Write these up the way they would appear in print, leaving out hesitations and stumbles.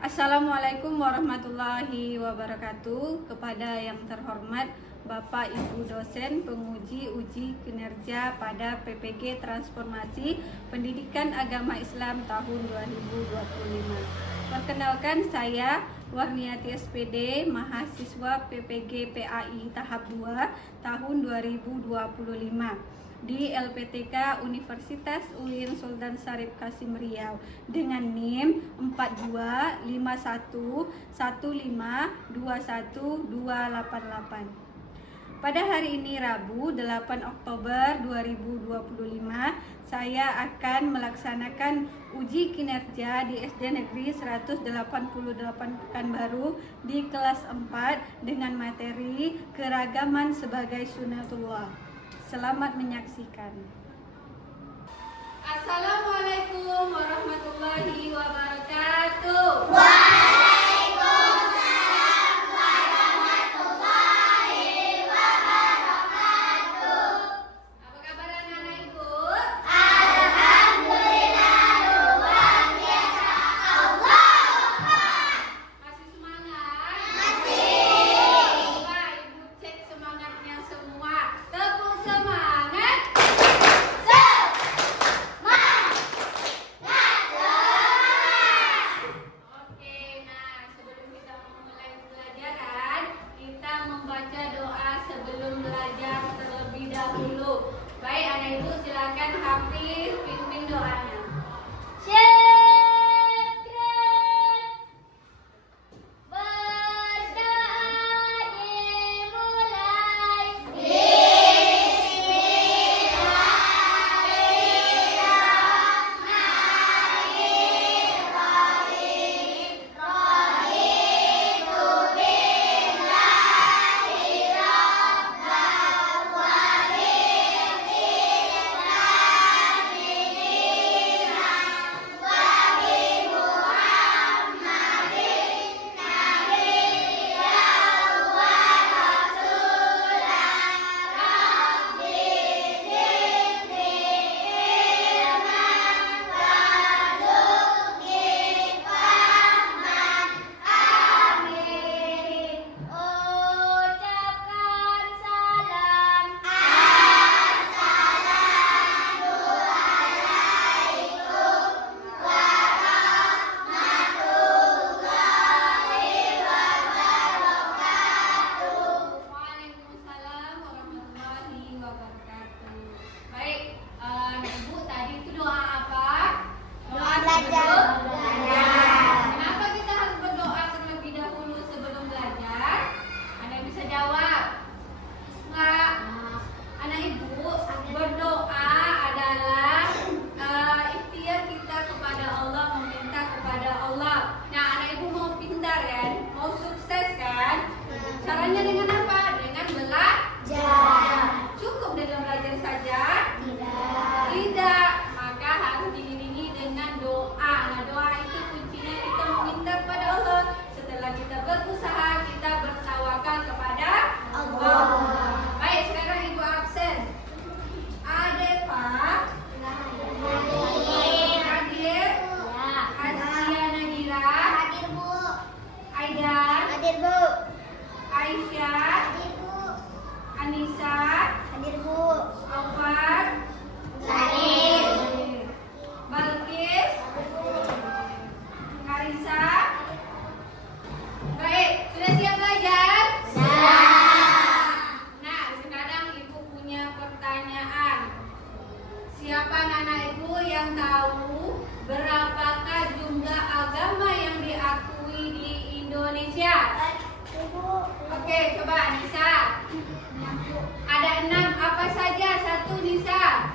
Assalamualaikum warahmatullahi wabarakatuh. Kepada yang terhormat Bapak Ibu dosen penguji uji kinerja pada PPG Transformasi Pendidikan Agama Islam tahun 2025. Perkenalkan, saya Warniati SPD, mahasiswa PPG PAI tahap 2 tahun 2025 di LPTK Universitas UIN Sultan Syarif Qasim Riau dengan NIM 42151252188. Pada hari ini Rabu 8 Oktober 2025, saya akan melaksanakan uji kinerja di SD Negeri 188 Pekanbaru di kelas 4 dengan materi keragaman sebagai sunatullah. Selamat menyaksikan. Assalamualaikum warahmatullahi wabarakatuh. Waalaikumsalam warahmatullahi wabarakatuh. Apa kabar anak-anak Ibu? Alhamdulillah luar biasa. Allahu Akbar. Masih semangat? Masih. Coba Ibu cek semangatnya semua. Tepuk semangat. Oke, nah sebelum kita memulai pelajaran, kita membaca doa sebelum belajar terlebih dahulu. Baik, anak Ibu silakan Hafiz pimpin doanya. Syukran. Berdoa dimulai. Bismillahirrahmanirrahim. Raditu billahi rabban wa bil islami dinan wa bi Muhammadin nabiyyan wa rasulan. Rabbi zidni ilman warzuqni fahman. Amin. Ucapkan salam. Assalamualaikum warahmatullahi wabarakatuh. Waalaikumsalam warahmatullahi wabarakatuh. Baik, Ibu tadi itu doa apa? Doa belajar. Kenapa kita harus berdoa terlebih dahulu sebelum belajar? Anda bisa jawab? Enggak. Anak Ibu, berdoa adalah ikhtiar kita kepada Allah, meminta kepada Allah. Nah, anak Ibu mau pintar kan? Mau sukses kan? Caranya dengan apa? Dengan belajar. Cukup dengan belajar saja? Tidak. Maka harus diiringi dengan doa. Nah, doa itu kuncinya kita meminta kepada Allah. Setelah kita berusaha, kita bertawakal kepada Allah. Baik, sekarang Ibu absen. Adefa, Hadir, Asia Nagira, Aidan, Aisyah, Anissa, Aufar, Balkis, Karisa. Baik, sudah siap belajar? Nah, sekarang Ibu punya pertanyaan. Siapa anak Ibu yang tahu berapakah jumlah agama yang diakui di Indonesia? Oke, coba Nisa. Ada 6, apa saja? 1 Nisa.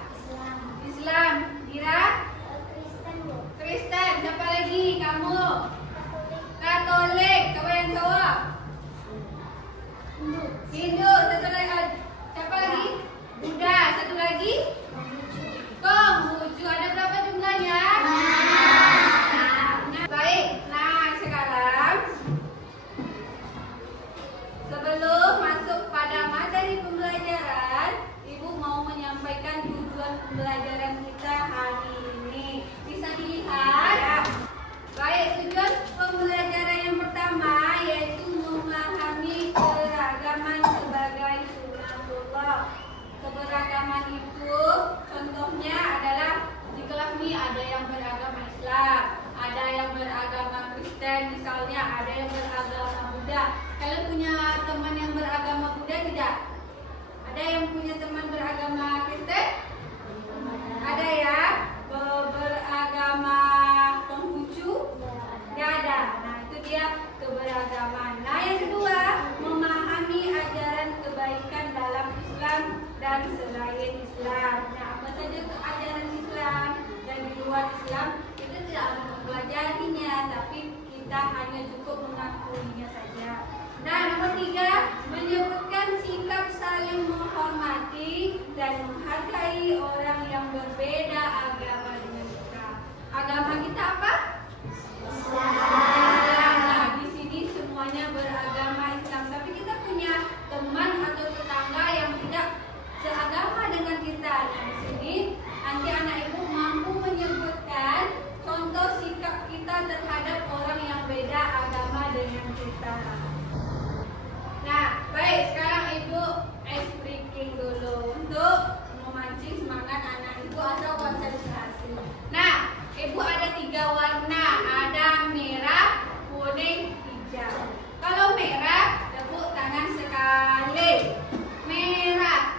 Islam. Ira? Kristen. Siapa lagi? Kamu? keberagaman itu contohnya adalah di kelas ini ada yang beragama Islam, ada yang beragama Kristen misalnya, ada yang beragama Buddha. Kalian punya teman yang beragama Buddha tidak? Ada yang punya teman beragama Kristen? Ada ya? Beragama Konghucu? Tidak ada. Nah, itu dia keberagaman. Nah, yang kedua, memahami ajaran kebaikan dalam Islam dan selain Islam. Nah, apa saja ajaran Islam dan di luar Islam kita tidak harus mempelajarinya, tapi kita hanya cukup mengakuinya saja. Nah, nomor 3, menyebutkan sikap saling menghormati dan menghargai orang yang berbeda agama dengan kita. Agama kita apa? Nah, di sini semuanya beragama Islam, tapi kita punya teman atau tetangga yang tidak seagama dengan kita. Nah, di sini nanti anak ibu mampu menyebutkan contoh sikap kita terhadap orang yang beda agama dengan kita. Nah, baik, sekarang ibu ice breaking dulu untuk memancing semangat anak ibu atau konsentrasi. Nah, ibu ada 3 warna, ada merah, kuning, hijau. Kalau merah, tepuk tangan sekali. Merah,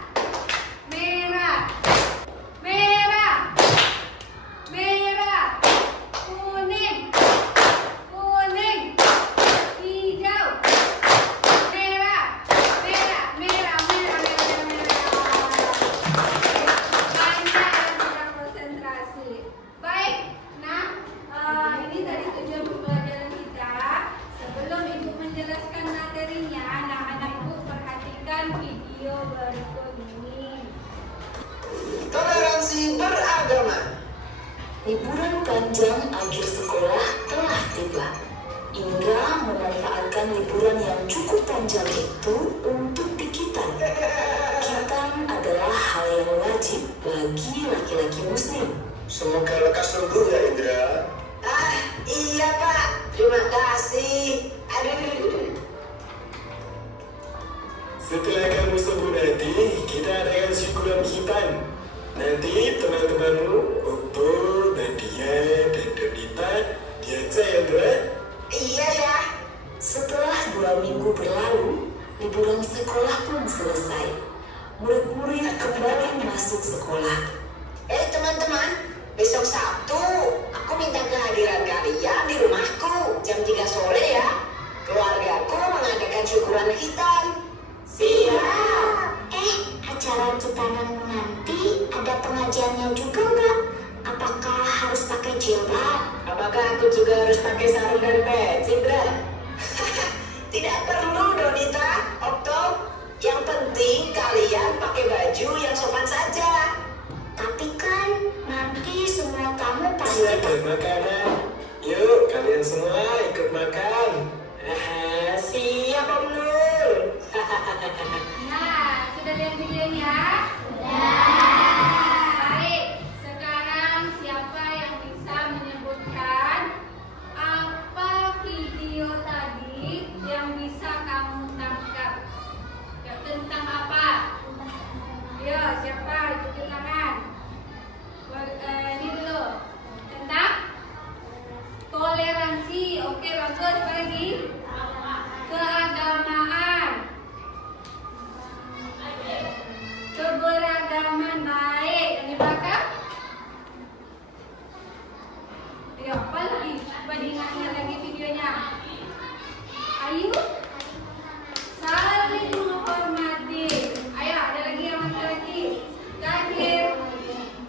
merah, merah, merah, kuning, kuning, hijau, merah, merah, merah, merah, merah, merah. Banyak yang kurang konsentrasi. Baik, nah ini tadi tujuan pembelajaran kita. Sebelum ibu menjelaskan materinya, anak-anak ibu perhatikan video berikut ini. Toleransi beragama. Liburan panjang akhir sekolah telah tiba. Indra memanfaatkan liburan yang cukup panjang itu untuk dikitan. Kitan adalah hal yang wajib bagi laki-laki muslim. Semoga lekas sembuh ya Indra. Iya Pak, terima kasih. Aduh. Setelah kamu sembuh nanti, kita adakan syukuran khitan. Nanti teman-temanmu, Okto, Nadia, dan Donita diajak ya, Indra? Iya ya. Setelah 2 minggu berlalu, liburan sekolah pun selesai. Murid-murid kembali masuk sekolah. Teman-teman, besok Sabtu aku minta kehadiran kalian di rumahku jam 3 sore ya. Keluargaku mengadakan syukuran khitan. Siap. Acara kitanan nanti ada pengajiannya juga nggak? Apakah harus pakai jilbab? Apakah aku juga harus pakai sarung dan peci, Indra? Tidak perlu, Donita, Okto. Yang penting kalian pakai baju yang sopan saja. Tapi kan nanti semua tamu pasti Ada makanan. Yuk, kalian semua ikut makan. Siap, Om Nur. Nah, sudah lihat videonya? Baik, sekarang siapa yang bisa menyebutkan apa video tadi yang bisa kamu tangkap? Ya, tentang apa? Ya, siapa? Tunjuk tangan. Ini dulu. Tentang toleransi. Oke, bagus. Apa lagi? Keagamaan. Keberagaman baik. Yang di belakang? Ya, apa lagi? Coba diingat-ingat lagi videonya. Ayo. Saling menghormati. Ayo, ada lagi yang laki-laki. Terakhir.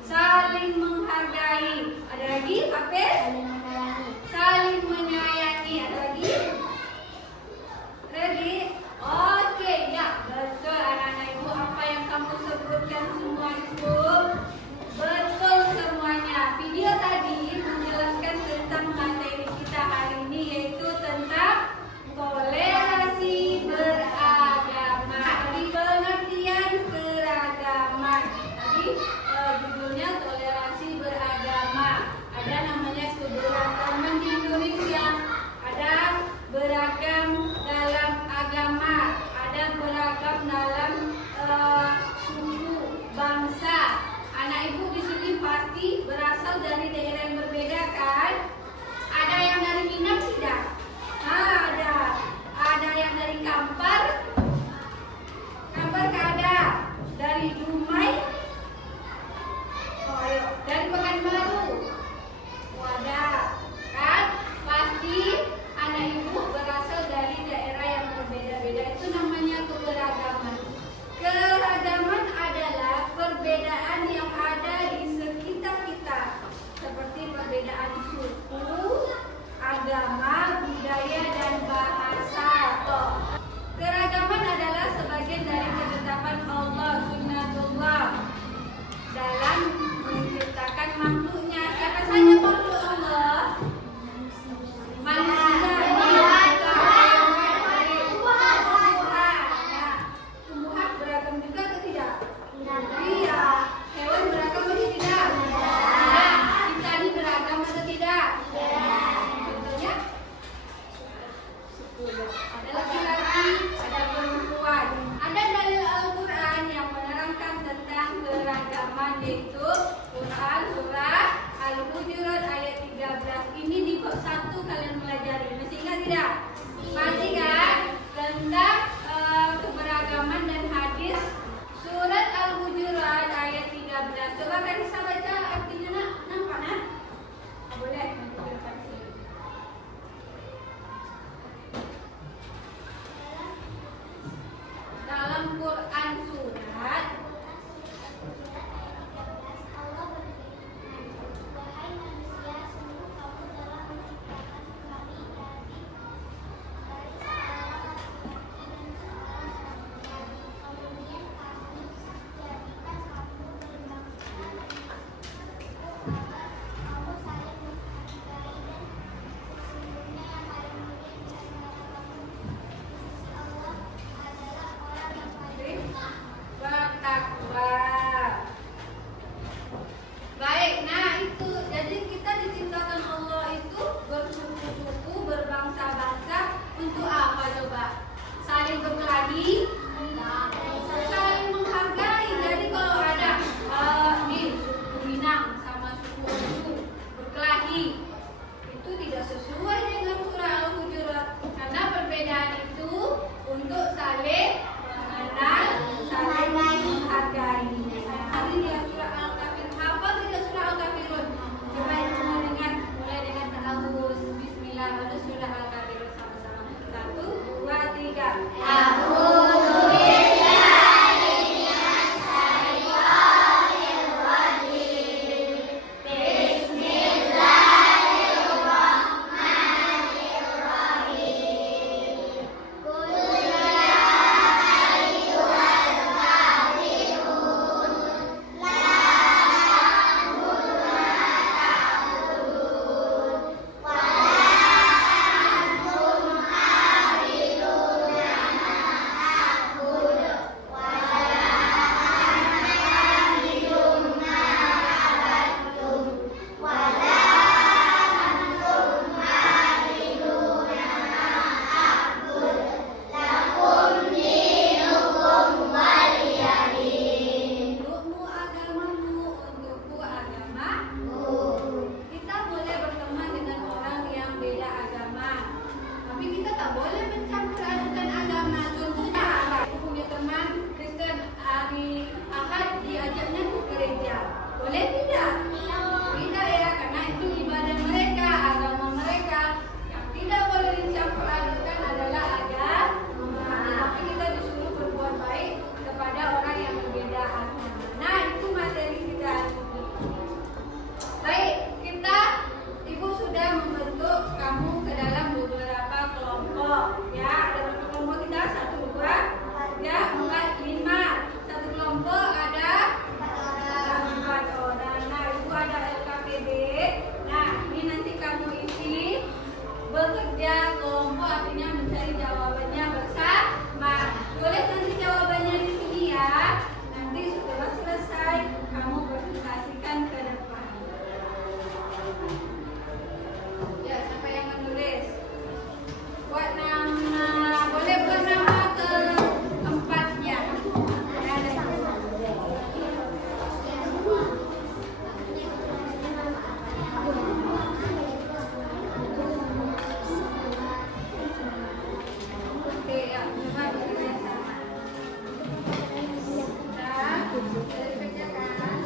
Saling menghargai. Ada lagi? Apa? Saling berkelahi, saling menghargai. Jadi kalau ada nih suku Minang sama suku Udu berkelahi, itu tidak sesuai dengan surah Al-Hujurat, karena perbedaan itu untuk saling mengenal, saling menghargai. Tadi dia surah Al-Kafirun. Apa tidak surah Al-Kafirun? Coba ibu mendengar mulai dengan ta'awuz bismillah lalu surah Al-Kafirun sama-sama. 1, 2, 3. Boleh tidak? Tidak ya, karena itu ibadah mereka, agama mereka. Yang tidak boleh dicampur adukkan adalah agama. Tapi kita disuruh berbuat baik kepada orang yang berbeda agama. Nah, itu materi kita. Baik, Ibu sudah membentuk kamu ke dalam beberapa kelompok. Ya, ada berapa kelompok kita? 1, 2, 3, 4, 5. Satu kelompok ada 4 orang. Nah, Ibu ada LKPD. Nah, ini nanti kamu isi bekerja kelompok, artinya mencari jawabannya bersama. Boleh nanti jawabannya di sini ya. Nanti setelah selesai kamu presentasikan ke depan. Ya, siapa yang menulis? Buat nama, boleh buat nama ke tempatnya. Oke, ya, coba dilihat sama. Sudah, dikerjakan.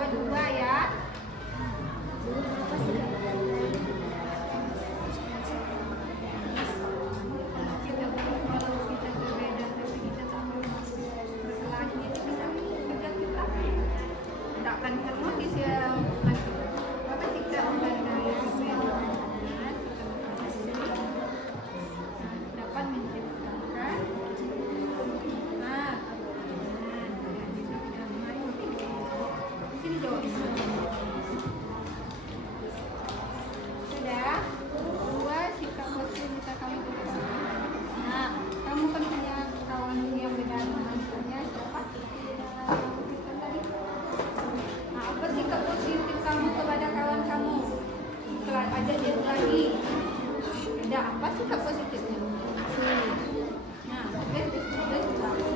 Buat 2 ya. Sudah, 2 sikap positif bisa kamu tuliskan. Nah, kamu kan punya kawan yang beda namanya siapa? Tadi. Nah, apa sikap positif kamu kepada kawan kamu? Setelah ajak dia lagi. Ada apa sikap positifnya? Nah, sudah. Ya, nah, lagi.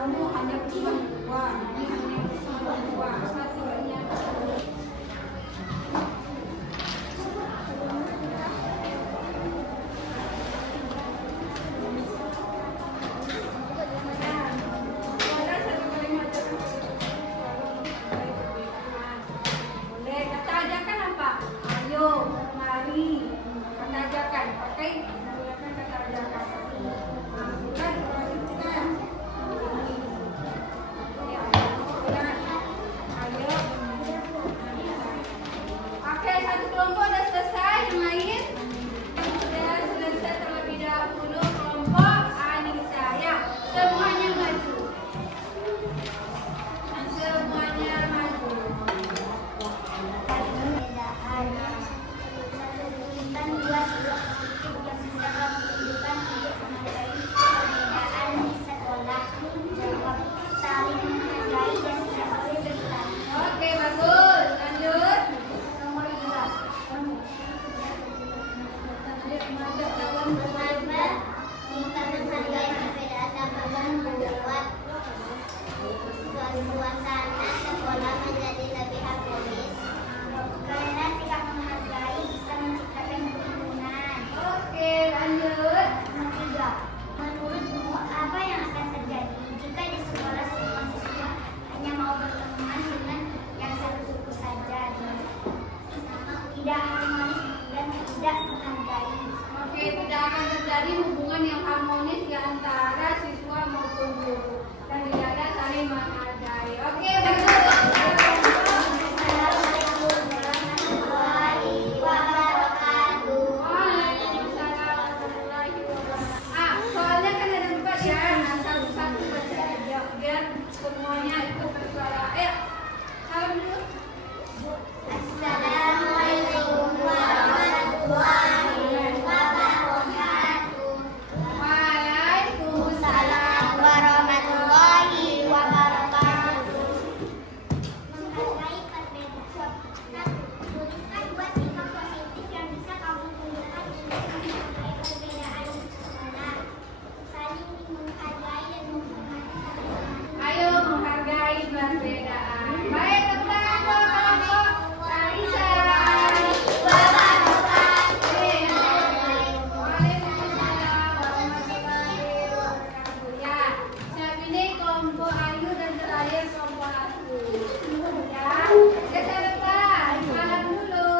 Kamu hanya buat 2, ini hanya buat 2. Apa sebabnya? Boleh, kata ajakan apa? Ayo, mari. Kata ajakan, pakai menggunakan kata ajakan. Nah, bukan bukan. Ya, bukan. Ayo. semuanya ikut bersuara. Ayo, salam dulu. Assalamualaikum warahmatullahi wabarakatuh. Waalaikumsalam. Warahmatullahi wabarakatuh. Menghargai perbedaan. Tuliskan dua sikap positif yang bisa kamu tunjukkan untuk menghargai perbedaan di sekolah. Saling menghargai dan menghormati satu sama lain. Ayo menghargai perbedaan. Baik, teman-teman, kelompok Larissa. Waalaikumsalam warahmatullahi wabarakatuh. Ya, siap ini kelompok Ayu dan terakhir kelompok aku. Ya, kita depan. Salam dulu.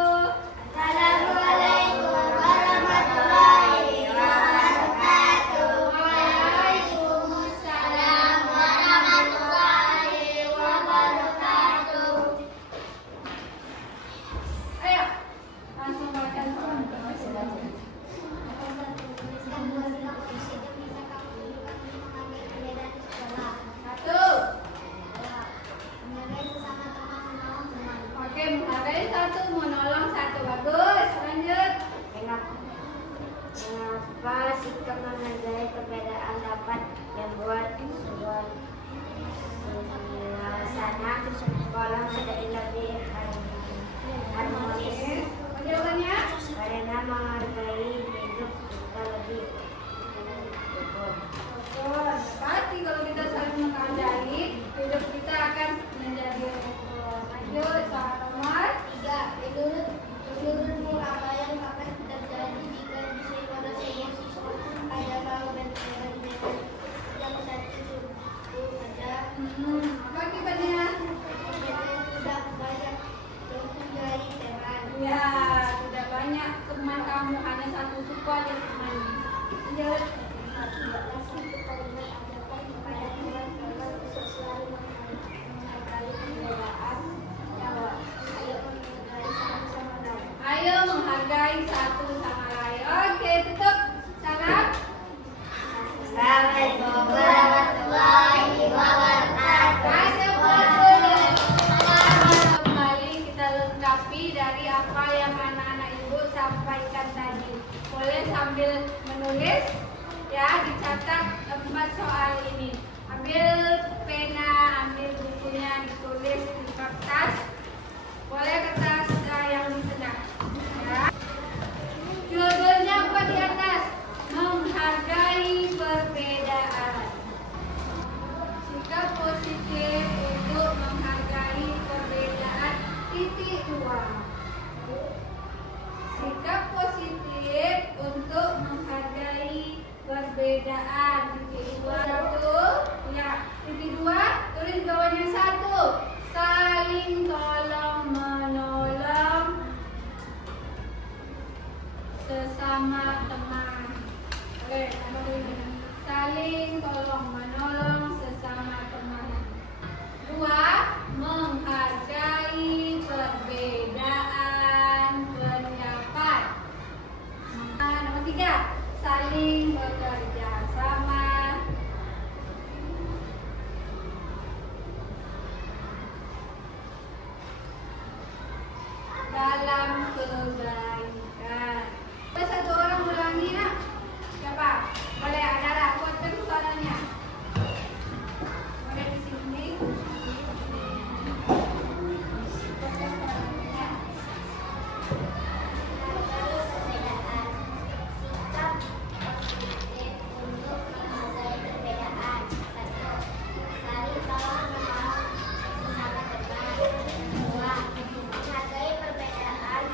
Assalamualaikum warahmatullahi wabarakatuh. Waalaikumsalam warahmatullahi wabarakatuh. Ayo, langsung baca semua. Tuliskan dua sikap positif yang bisa kamu tunjukkan untuk menghargai perbedaan di sekolah. Satu. Menghargai sesama teman, menolong teman. Oke, menghargai satu, menolong satu. Bagus. Lanjut. Mengapa sikap menghargai perbedaan dapat membuat sebuah suasana sekolah menjadi lebih harmonis? Jawabannya? Karena menghargai hidup kita lebih rukun. Betul. Pasti kalau kita saling menghargai, hidup kita akan menjadi rukun. Lanjut, soal nomor 3. Menurutmu apa yang akan terjadi jika di sekolah sebuah siswa ada perbedaan yang satu suku saja? apa akibatnya? Sudah banyak mempunyai teman. Ya, tidak banyak teman kamu, hanya satu suku aja temannya. Lanjut. Tidaklah satu kalimat ajarkan kepada teman-teman untuk selalu menghargai perbedaan. Jawab. Ayo menghargai satu sama lain. Ayo menghargai satu sama lain. Oke, tutup. Salam. Assalamualaikum warahmatullahi wabarakatuh. Kembali kita lengkapi dari apa yang anak-anak ibu sampaikan tadi. Boleh sambil menulis, ya, dicatat 4 soal ini. Ambil pena, ambil bukunya, ditulis di kertas. Boleh kertas yang sedang. Ya. Judulnya apa di atas? Menghargai perbedaan. Sikap positif untuk menghargai perbedaan. Titik 2. Sikap positif untuk menghargai perbedaan. Titik 2. 1. Ya, titik 2. Tulis bawahnya 1. Saling tolong menolong sesama teman. Oke, tambah dulu. Saling tolong menolong sesama teman. 2. Menghargai perbedaan pendapat. Nomor 3. Saling bekerja sama. Dalam kebaikan. Satu orang ulangi, nak. Siapa? Boleh, Adara, kuatkan suaranya. Boleh di sini. Kuatkan suaranya. Sikap positif untuk menghargai perbedaan. 1. Saling tolong menolong sesama teman. 2. Menghargai perbedaan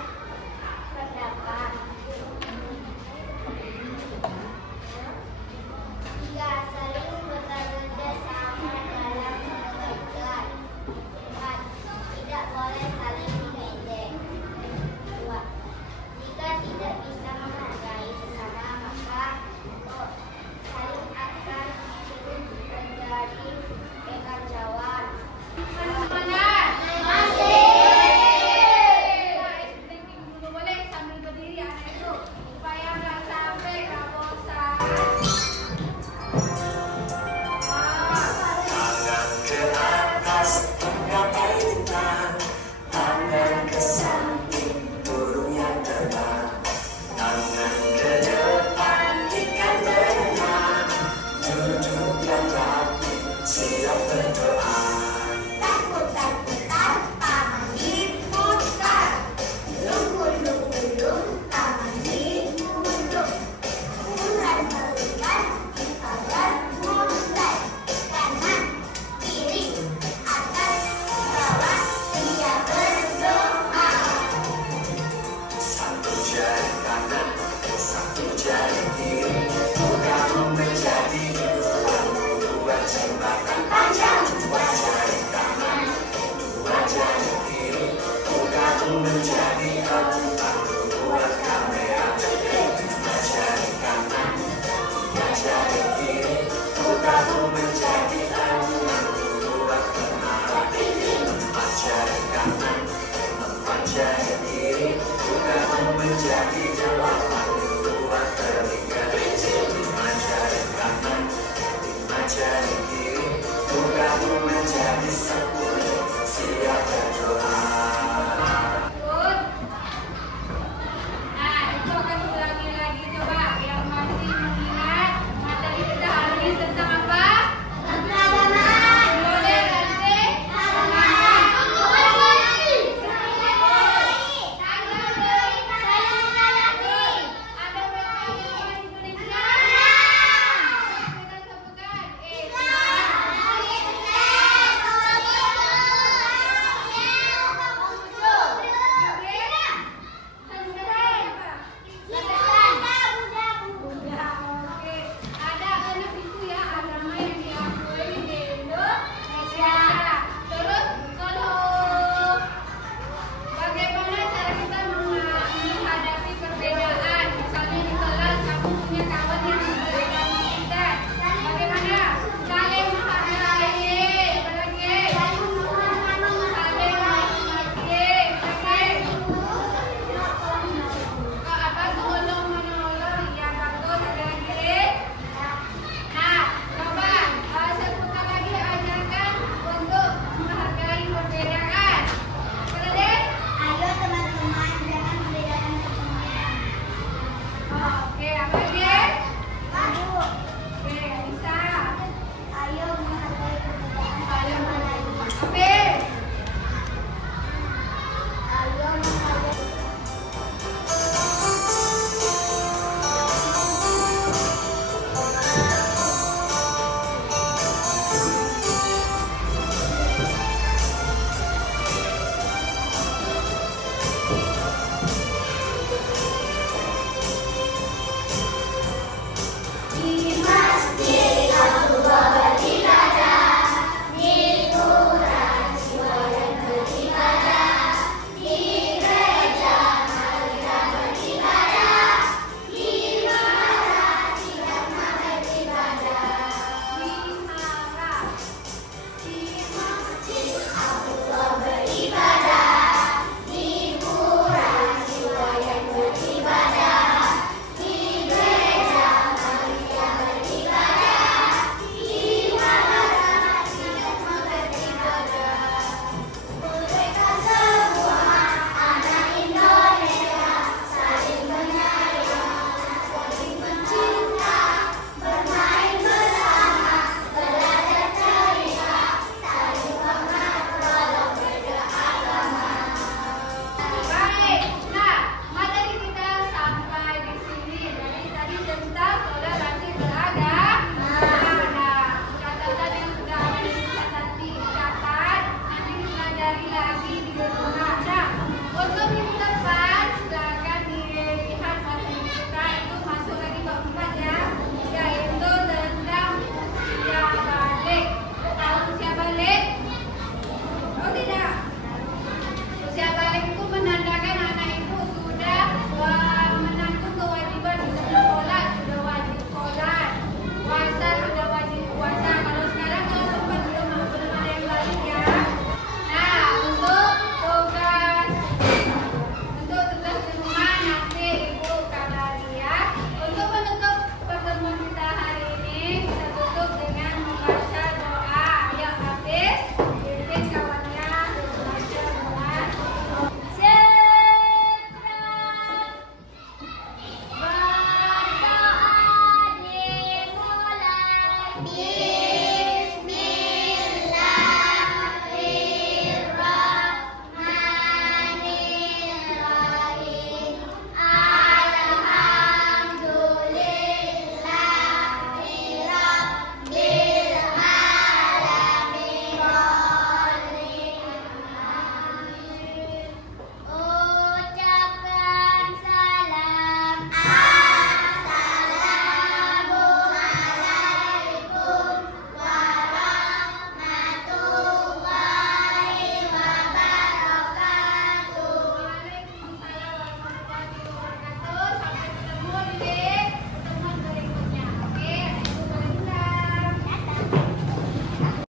Empat jari kanan, dua jari kiri, mukamu menjadi empat, buat kamera gede. Lima jari kanan, tiga jari kiri, mukamu menjadi enam, buat menara tinggi. Empat jari kanan, empat jari kiri, mukamu menjadi delapan, buat telinga rinci. Lima jari kanan, lima jari kiri, mukamu menjadi 10, siap berdoa.